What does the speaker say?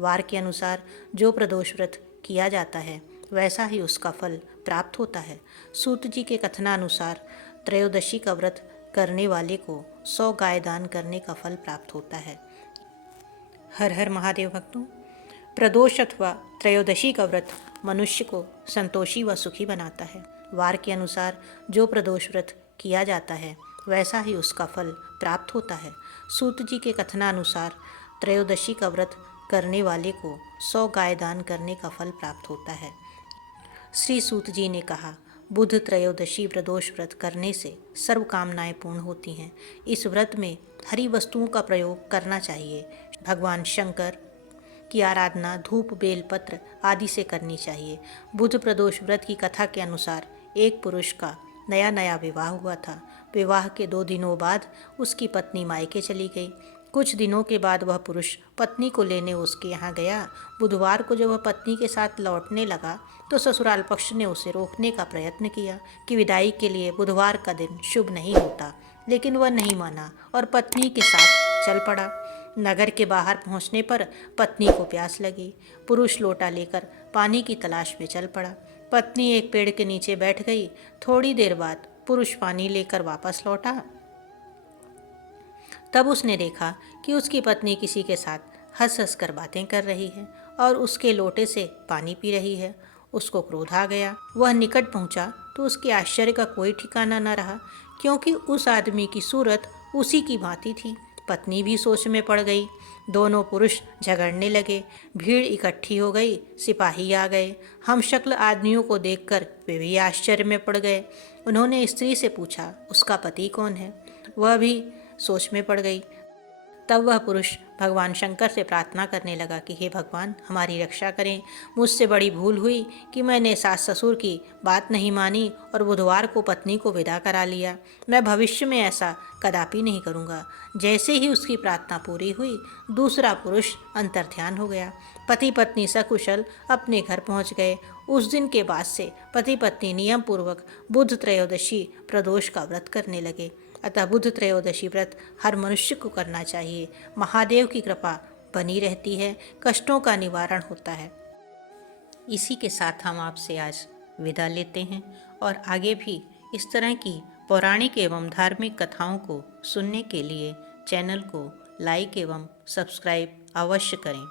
वार के अनुसार जो प्रदोष व्रत किया जाता है वैसा ही उसका फल प्राप्त होता है। सूत जी के कथनानुसार त्रयोदशी का व्रत करने वाले को 100 गाय दान करने का फल प्राप्त होता है। हर हर महादेव भक्तों, प्रदोष अथवा त्रयोदशी का व्रत मनुष्य को संतोषी व सुखी बनाता है। वार के अनुसार जो प्रदोष व्रत किया जाता है वैसा ही उसका फल प्राप्त होता है। सूत जी के कथनानुसार त्रयोदशी का व्रत करने वाले को 100 गाय दान करने का फल प्राप्त होता है। श्री सूत जी ने कहा, बुध त्रयोदशी प्रदोष व्रत करने से सर्व कामनाएं पूर्ण होती हैं। इस व्रत में हरी वस्तुओं का प्रयोग करना चाहिए। भगवान शंकर की आराधना धूप बेलपत्र आदि से करनी चाहिए। बुध प्रदोष व्रत की कथा के अनुसार एक पुरुष का नया नया विवाह हुआ था। विवाह के 2 दिनों बाद उसकी पत्नी मायके चली गई। कुछ दिनों के बाद वह पुरुष पत्नी को लेने उसके यहाँ गया। बुधवार को जब वह पत्नी के साथ लौटने लगा तो ससुराल पक्ष ने उसे रोकने का प्रयत्न किया कि विदाई के लिए बुधवार का दिन शुभ नहीं होता, लेकिन वह नहीं माना और पत्नी के साथ चल पड़ा। नगर के बाहर पहुंचने पर पत्नी को प्यास लगी। पुरुष लोटा लेकर पानी की तलाश में चल पड़ा। पत्नी एक पेड़ के नीचे बैठ गई। थोड़ी देर बाद पुरुष पानी लेकर वापस लौटा। तब उसने देखा कि उसकी पत्नी किसी के साथ हंस हंस कर बातें कर रही है और उसके लोटे से पानी पी रही है। उसको क्रोध आ गया। वह निकट पहुंचा तो उसके आश्चर्य का कोई ठिकाना न रहा, क्योंकि उस आदमी की सूरत उसी की भांति थी। पत्नी भी सोच में पड़ गई। दोनों पुरुष झगड़ने लगे। भीड़ इकट्ठी हो गई। सिपाही आ गए। हमशक्ल आदमियों को देखकर वे भी आश्चर्य में पड़ गए। उन्होंने स्त्री से पूछा, उसका पति कौन है? वह भी सोच में पड़ गई। तब वह पुरुष भगवान शंकर से प्रार्थना करने लगा कि हे भगवान, हमारी रक्षा करें। मुझसे बड़ी भूल हुई कि मैंने सास ससुर की बात नहीं मानी और बुधवार को पत्नी को विदा करा लिया। मैं भविष्य में ऐसा कदापि नहीं करूँगा। जैसे ही उसकी प्रार्थना पूरी हुई, दूसरा पुरुष अंतर्ध्यान हो गया। पति पत्नी सकुशल अपने घर पहुँच गए। उस दिन के बाद से पति पत्नी नियम पूर्वक बुध त्रयोदशी प्रदोष का व्रत करने लगे। अतः बुध त्रयोदशी व्रत हर मनुष्य को करना चाहिए। महादेव की कृपा बनी रहती है, कष्टों का निवारण होता है। इसी के साथ हम आपसे आज विदा लेते हैं और आगे भी इस तरह की पौराणिक एवं धार्मिक कथाओं को सुनने के लिए चैनल को लाइक एवं सब्सक्राइब अवश्य करें।